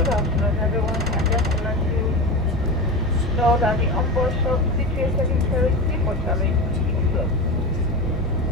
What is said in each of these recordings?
Good afternoon, everyone. I just would like to know that the onboard shop situated in Paris for challenge is closed.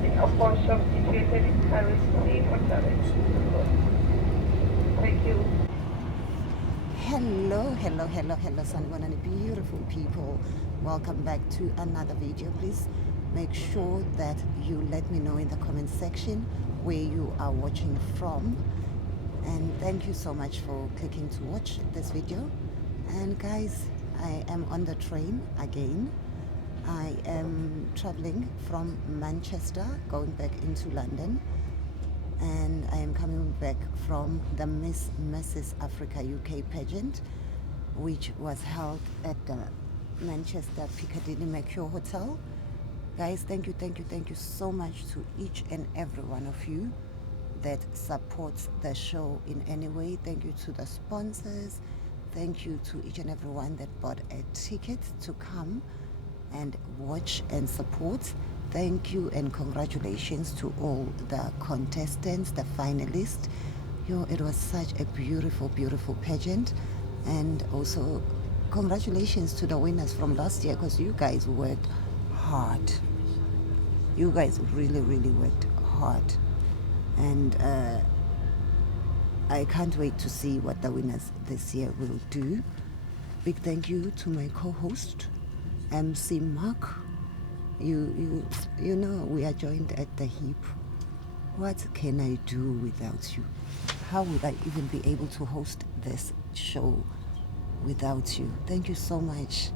The onboard shop situated in Paris for challenge is closed. Thank you. Hello, Sanibonani, beautiful people. Welcome back to another video. Please make sure that you let me know in the comment section where you are watching from. And thank you so much for clicking to watch this video. And guys, I am on the train again. I am traveling from Manchester, going back into London. And I am coming back from the Mrs. Africa UK pageant, which was held at the Manchester Piccadilly Mercure Hotel. Guys, thank you so much to each and every one of you that supports the show in any way. Thank you to the sponsors. Thank you to each and every one that bought a ticket to come and watch and support. Thank you and congratulations to all the contestants, the finalists. It was such a beautiful pageant. And also congratulations to the winners from last year, because you guys worked hard. You guys really worked hard. And I can't wait to see what the winners this year will do. Big thank you to my co-host, MC Mark. You know we are joined at the hip. What can I do without you? How would I even be able to host this show without you? Thank you so much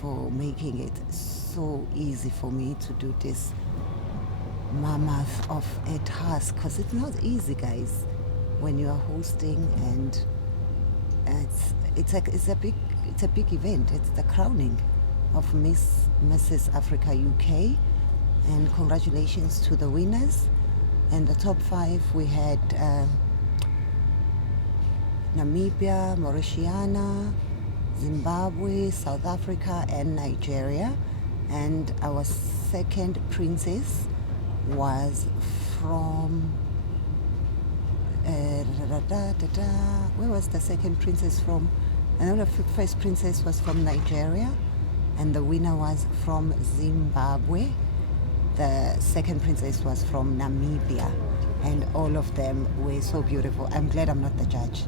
for making it so easy for me to do this mammoth of a task, because it's not easy, guys, when you are hosting, and it's a big event. It's the crowning of Mrs. Africa UK, and congratulations to the winners. And the top 5, we had Namibia, Mauritius, Zimbabwe, South Africa, and Nigeria. And our second princess was from where was the second princess from? I know the first princess was from Nigeria, and the winner was from Zimbabwe. The second princess was from Namibia, and all of them were so beautiful. I'm glad I'm not the judge.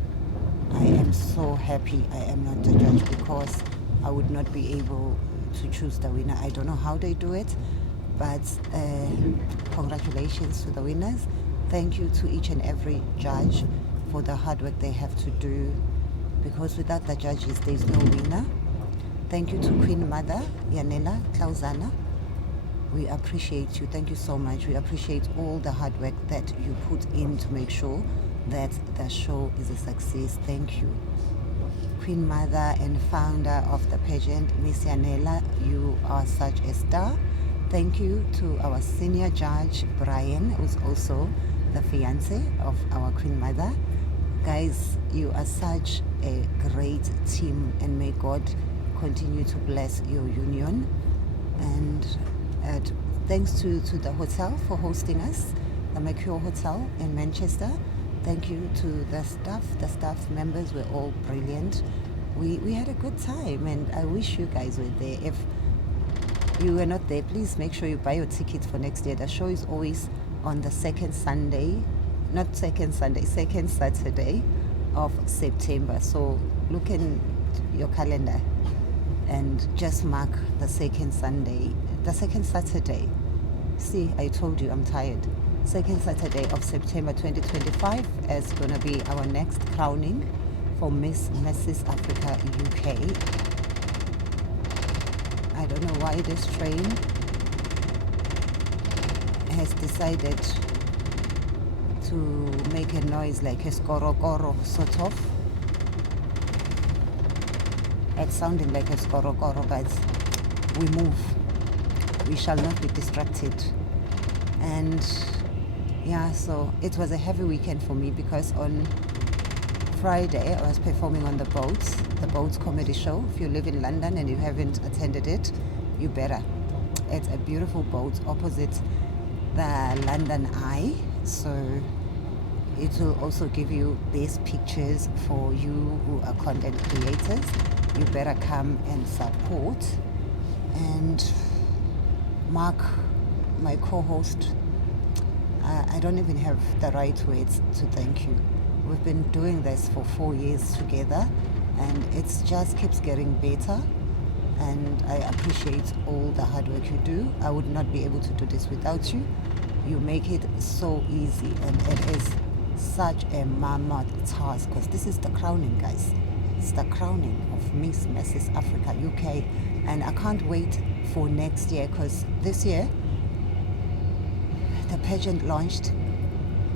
I am so happy I am not the judge, because I would not be able to choose the winner. I don't know how they do it, but congratulations to the winners. Thank you to each and every judge for the hard work they have to do, because without the judges there's no winner. Thank you to Queen Mother Yanela Klausana. We appreciate you. Thank you so much. We appreciate all the hard work that you put in to make sure that the show is a success. Thank you. Queen Mother and founder of the pageant, Miss Yanela, you are such a star. Thank you to our senior judge, Brian, who's also the fiance of our Queen Mother. Guys, you are such a great team, and may God continue to bless your union. And thanks to the hotel for hosting us, the Mercure Hotel in Manchester. Thank you to the staff. The staff members were all brilliant. We had a good time, and I wish you guys were there. If you were not there, please make sure you buy your tickets for next year. The show is always on the second Saturday of September. So look in your calendar and just mark the second Saturday. See, I told you I'm tired. Second Saturday of September 2025 is going to be our next crowning for Mrs. Africa UK. I don't know why this train has decided to make a noise like a skorokoro, sort of. It's sounding like a skorokoro, but we move. We shall not be distracted. And yeah, so it was a heavy weekend for me, because on Friday I was performing on the Boats comedy show. If you live in London and you haven't attended it, you better. It's a beautiful boat opposite the London Eye. So It will also give you best pictures for you who are content creators. You better come and support. And Mark, my co-host, I don't even have the right words to thank you. We've been doing this for 4 years together, and it just keeps getting better. And I appreciate all the hard work you do. I would not be able to do this without you. You make it so easy, and it is such a mammoth task, because this is the crowning, guys. It's the crowning of Mrs. Africa UK, and I can't wait for next year, because this year the pageant launched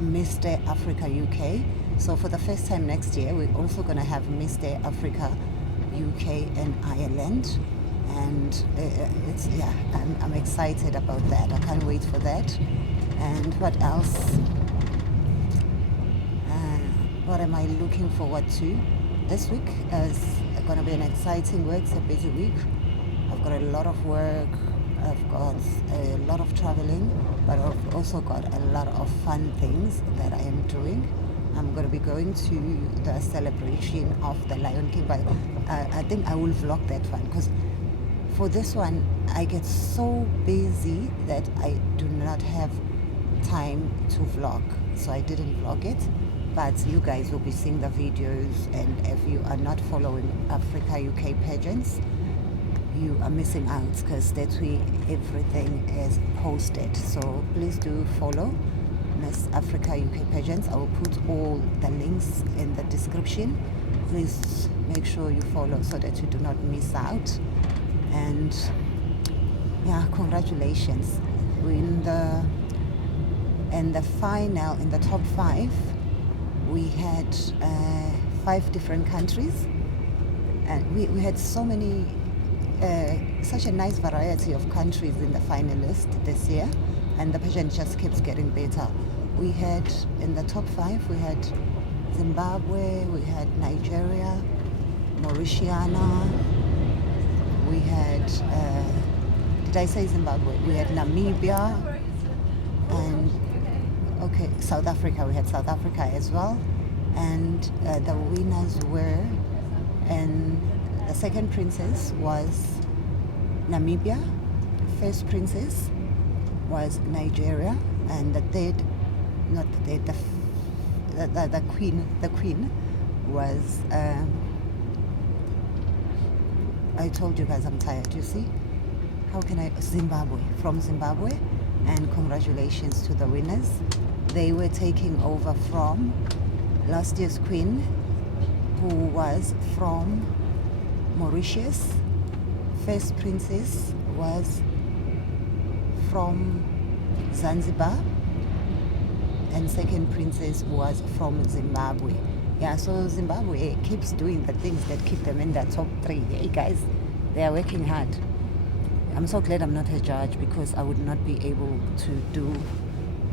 Mr. Africa UK. So for the first time next year, we're also going to have Mr. Africa UK and Ireland. And I'm excited about that. I can't wait for that. And what else? What am I looking forward to? This week is going to be an exciting week. It's a busy week. I've got a lot of work. I've got a lot of traveling, but I've also got a lot of fun things that I am doing. I'm going to be going to the celebration of the Lion King, but I think I will vlog that one, because for this one I get so busy that I do not have time to vlog, so I didn't vlog it. But you guys will be seeing the videos, and if you are not following Africa UK pageants, you are missing out, because that's where everything is posted. So please do follow Miss Africa UK pageants. I will put all the links in the description. Please make sure you follow so that you do not miss out. And yeah, congratulations. In the final, in the top 5, we had 5 different countries, and we had so many such a nice variety of countries in the finalists this year, and the pageant just keeps getting better. We had, in the top 5, we had Zimbabwe, we had Nigeria, Mauritiana, we had, did I say Zimbabwe? We had Namibia, and okay, South Africa, we had South Africa as well. And the winners were, and the second princess was Namibia, first princess was Nigeria, and the third, not the third, the queen was, I told you guys I'm tired, you see? How can I, Zimbabwe, from Zimbabwe, and congratulations to the winners. They were taking over from last year's queen, who was from Mauritius. First princess was from Zanzibar, and second princess was from Zimbabwe. Yeah, so Zimbabwe keeps doing the things that keep them in the top 3. Hey guys, they are working hard. I'm so glad I'm not a judge, because I would not be able to do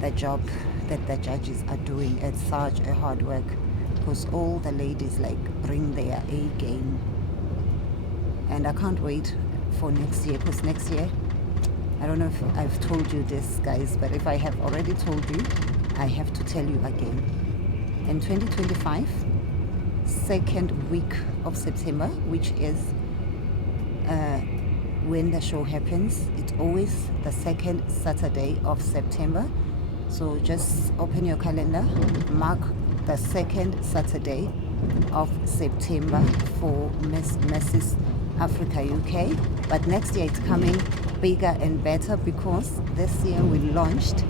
the job that the judges are doing. It's such a hard work, because all the ladies bring their A game. And I can't wait for next year, because next year, I don't know if I've told you this, guys, but if I have already told you, I have to tell you again. In 2025, second week of September, which is when the show happens, it's always the second Saturday of September. So just open your calendar, mark the second Saturday of September for Mrs. Africa UK. But next year it's coming bigger and better, because this year we launched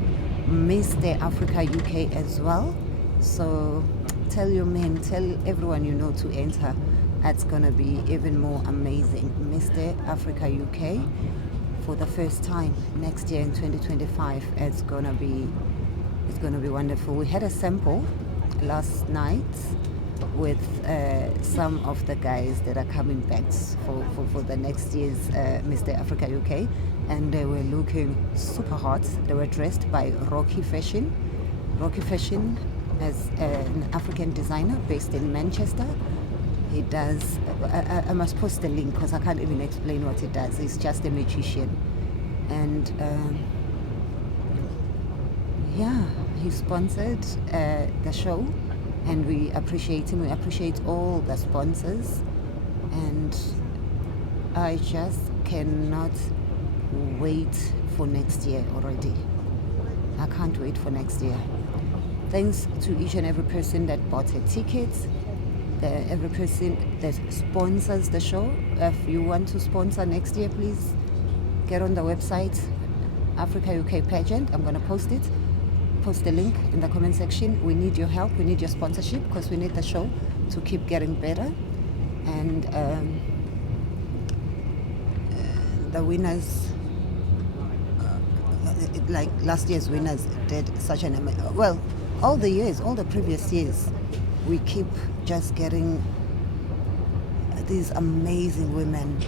Mr. Africa UK as well. So tell your men, tell everyone you know to enter. It's gonna be even more amazing. Mr. Africa UK for the first time next year in 2025. It's gonna be wonderful. We had a sample last night with some of the guys that are coming back for the next year's Mr. Africa UK, and they were looking super hot. They were dressed by Rocky Fashion. Rocky Fashion is an African designer based in Manchester. He does, I must post the link because I can't even explain what he does. He's just a magician. And yeah, he sponsored the show, and we appreciate him. We appreciate all the sponsors, and I just cannot wait for next year already. I can't wait for next year. Thanks to each and every person that bought a ticket, every person that sponsors the show. If you want to sponsor next year, please get on the website, Africa UK Pageant. I'm going to post it. Post the link in the comment section. We need your help. We need your sponsorship because we need the show to keep getting better. And the winners, like last year's winners, did such an amazing. Well, all the previous years, we keep just getting these amazing women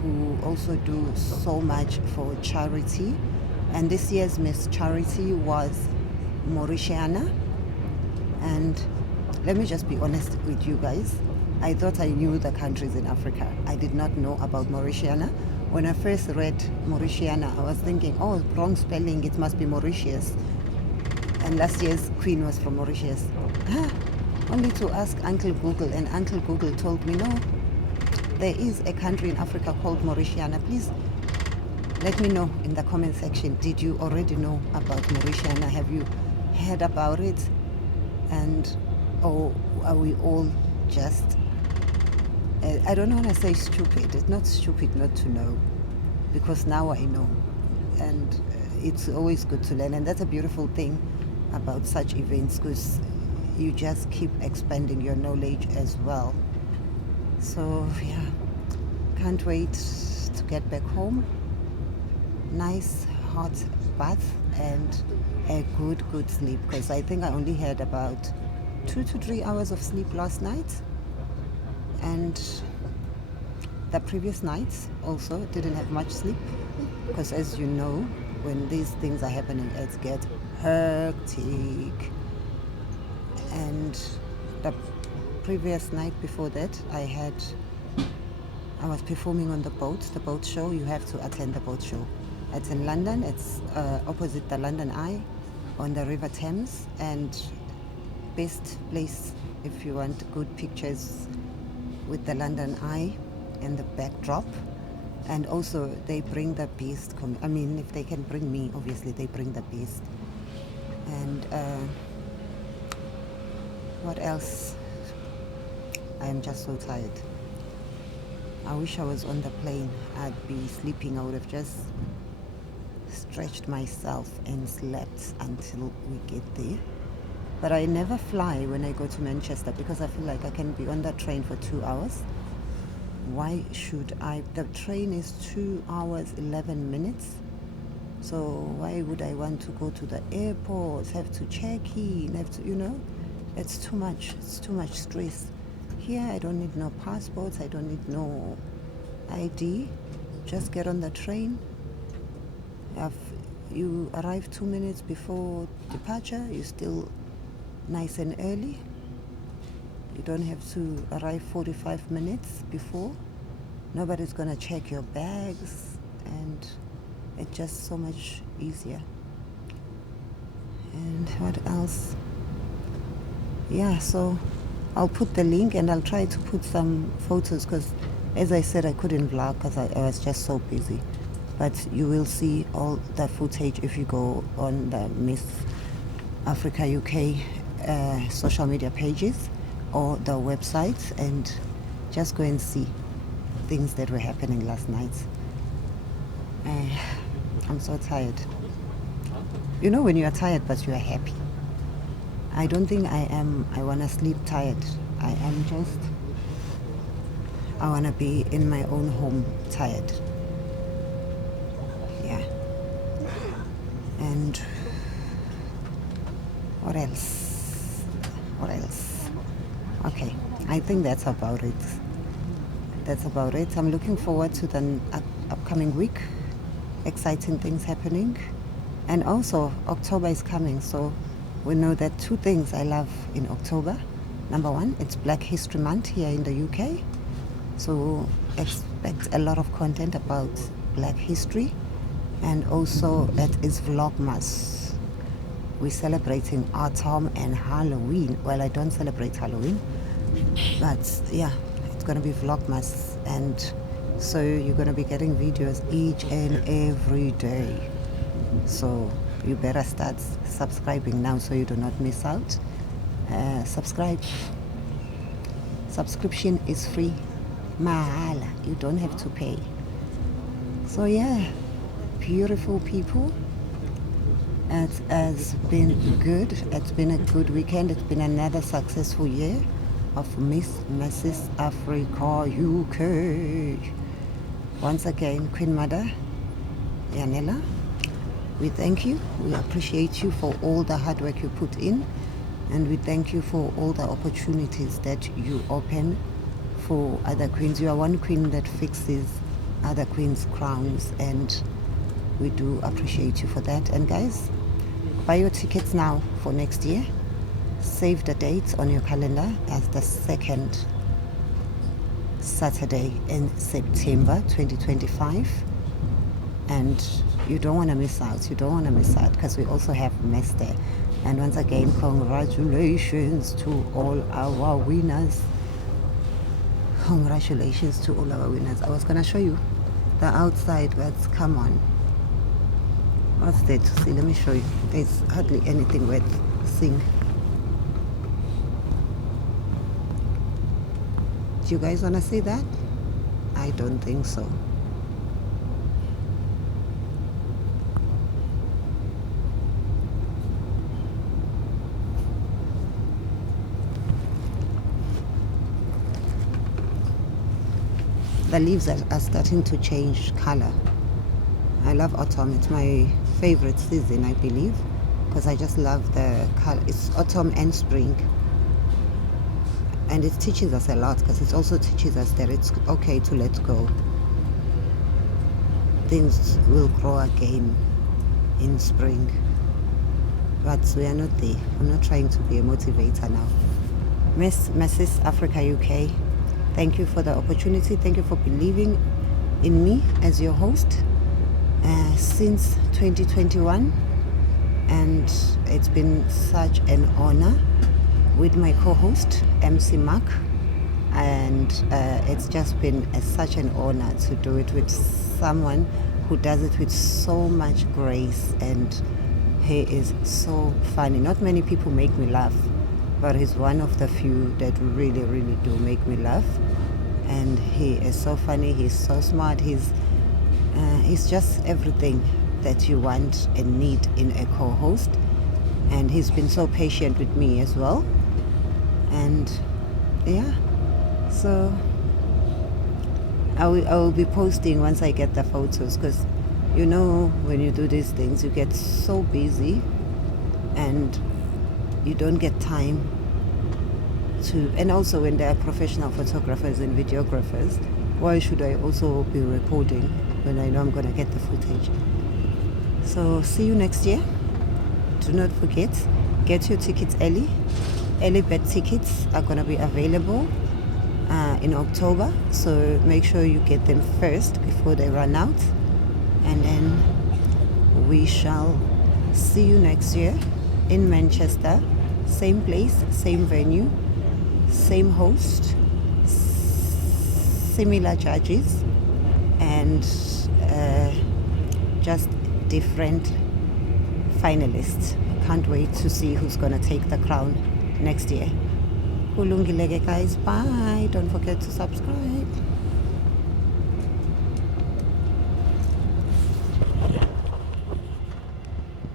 who also do so much for charity. And this year's Miss Charity was Mauritiana. And let me just be honest with you guys. I thought I knew the countries in Africa. I did not know about Mauritiana. When I first read Mauritiana, I was thinking, oh, wrong spelling, it must be Mauritius. And last year's queen was from Mauritius. Only to ask Uncle Google, and Uncle Google told me, no, there is a country in Africa called Mauritiana. Please let me know in the comment section. Did you already know about Mauritiana? Have you heard about it? And or are we all just, I don't want to say stupid. It's not stupid not to know, because now I know. And it's always good to learn. And that's a beautiful thing about such events, because you just keep expanding your knowledge as well. So yeah, can't wait to get back home. Nice hot bath and a good sleep, because I think I only had about 2 to 3 hours of sleep last night, and the previous nights also didn't have much sleep, because as you know, when these things are happening, it gets hectic. And the previous night before that, I was performing on the boat show. You have to attend the boat show. It's in London. It's opposite the London Eye on the River Thames, and best place if you want good pictures with the London Eye and the backdrop. And also they bring the best. I mean, if they can bring me, obviously they bring the best. And what else? I am just so tired. I wish I was on the plane. I'd be sleeping. I would have just stretched myself and slept until we get there. But I never fly when I go to Manchester, because I feel like I can be on that train for 2 hours. Why should I? The train is 2 hours 11 minutes. So why would I want to go to the airport, have to check in, have to, it's too much. It's too much stress. Here I don't need no passports, I don't need no ID. Just get on the train. If you arrive 2 minutes before departure, you're still nice and early. You don't have to arrive 45 minutes before. Nobody's gonna check your bags, and it's just so much easier. And what else? Yeah, so I'll put the link, and I'll try to put some photos, because as I said, I couldn't vlog because I was just so busy. But you will see all the footage if you go on the Miss Africa UK social media pages or the websites, and just go and see things that were happening last night. I'm so tired. You know when you are tired but you are happy. I don't think I want to sleep tired. I want to be in my own home tired. Yeah. And what else? Okay, I think that's about it. I'm looking forward to the upcoming week. Exciting things happening. And also, October is coming, so we know that 2 things I love in October. Number 1, it's Black History Month here in the UK. So expect a lot of content about Black history. And also, it is Vlogmas. We're celebrating autumn and Halloween. Well, I don't celebrate Halloween, but yeah, it's gonna be Vlogmas, and so you're gonna be getting videos each and every day. So you better start subscribing now so you do not miss out. Subscription is free, mahala, you don't have to pay. So yeah, beautiful people, it has been good. It's been a good weekend. It's been another successful year of Mrs. Africa UK. Once again, Queen Mother Yanela, we thank you. We appreciate you for all the hard work you put in, and we thank you for all the opportunities that you open for other queens. You are one queen that fixes other queens' crowns, and we do appreciate you for that. And guys, buy your tickets now for next year. Save the dates on your calendar as the second Saturday in September 2025. And you don't want to miss out. You don't want to miss out, because we also have mess there. And once again, congratulations to all our winners. Congratulations to all our winners. I was going to show you the outside, but come on. What's there to see? Let me show you. There's hardly anything worth seeing. Do you guys want to see that? I don't think so. The leaves are starting to change color. I love autumn. It's my favorite season, I believe, because I just love the color. It's autumn and spring, and it teaches us a lot, because it also teaches us that it's okay to let go. Things will grow again in spring, but we are not there. I'm not trying to be a motivator now. Mrs. Africa UK, thank you for the opportunity. Thank you for believing in me as your host since 2021, and it's been such an honor with my co-host MC Mark, and it's just been such an honor to do it with someone who does it with so much grace, and he is so funny. Not many people make me laugh, but he's one of the few that really, really do make me laugh. And he is so funny, he's so smart, he's just everything that you want and need in a co-host. And he's been so patient with me as well. And yeah, so I will be posting once I get the photos, because you know, when you do these things, you get so busy and you don't get time to, and also when there are professional photographers and videographers, why should I also be recording when I know I'm going to get the footage? So see you next year. Do not forget, get your tickets early. Early bird tickets are going to be available in October, so make sure you get them first before they run out. And then we shall see you next year in Manchester. Same place, same venue, same host, similar judges, and just different finalists. Can't wait to see who's going to take the crown next year. Kulungileke guys, bye. Don't forget to subscribe.